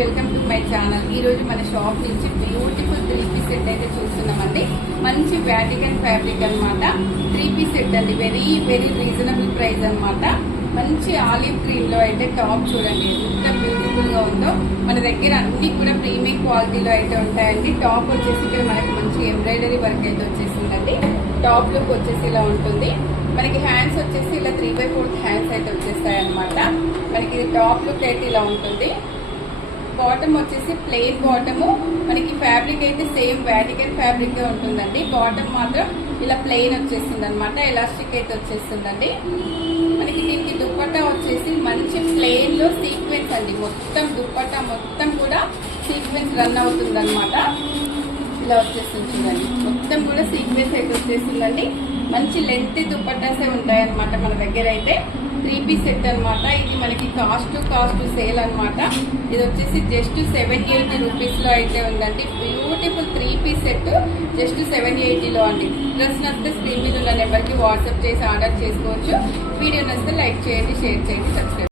Welcome to my channel. ఈ రోజు మన షాప్ నుంచి బ్యూటిఫుల్ 3-piece సెట్ అయితే చూస్తున్నామండి. మంచి వాటికన్ ఫ్యాబ్రిక్ అన్నమాట. 3-piece సెట్ అండి. వెరీ వెరీ రీజనబుల్ ప్రైస్ అన్నమాట. మంచి ఆలివ్ గ్రీన్ లో అయితే టాప్ చూడండి ఎంత బ్యూటిఫుల్ గా ఉందో. మన దగ్గర అన్ని కూడా ప్రీమియం క్వాలిటీలో అయితే ఉంటాయండి. టాప్ వచ్చేసి ఇక్కడ మనకి మంచి ఎంబ్రాయిడరీ వర్క్ అయితే వచ్చేసిందండి. టాప్ లుక్ వచ్చేసి ఇలా ఉంటుంది. మనకి హ్యాండ్స్ వచ్చేసి ఇలా 3/4 హ్యాండ్స్ అయితే వచ్చేస్తాయి అనమాట. మనకి టాప్ లుక్ అయితే ఇలా ఉంటుంది. బాటమ్ వచ్చేసి ప్లెయిన్ బాటము. మనకి ఫ్యాబ్రిక్ అయితే సేమ్ వాటికన్ ఫ్యాబ్రిక్ ఉంటుందండి. బాటమ్ మాత్రం ఇలా ప్లెయిన్ వచ్చేస్తుంది అనమాట. ఎలాస్టిక్ అయితే వచ్చేస్తుందండి. మనకి దీనికి దుప్పట్టా వచ్చేసి మంచి ప్లెయిన్ లో సీక్వెన్స్ అండి. మొత్తం దుప్పట్టా మొత్తం కూడా సీక్వెన్స్ రన్ అవుతుంది అనమాట. ఇలా వచ్చేస్తుంది చూడండి. మొత్తం కూడా సీక్వెన్స్ అయితే వచ్చేసిందండి. మంచి లెంత్ దుప్పట్టాసే ఉంటాయి అనమాట మన దగ్గర అయితే. 3-piece సెట్ అనమాట. ఇది మనకి కాస్ట్ సేల్ అనమాట. ఇది వచ్చేసి జస్ట్ 780 రూపీస్ లో అయితే ఉందండి. బ్యూటిఫుల్ 3-piece సెట్ జస్ట్ 780 లో అండి. డ్రెస్ నచ్చితే స్క్రీన్ మీద ఉన్న నెంబర్ కి వాట్సాప్ చేసి ఆర్డర్ చేసుకోవచ్చు. వీడియో నచ్చితే లైక్ చేయండి, షేర్ చేయండి, సబ్స్క్రైబ్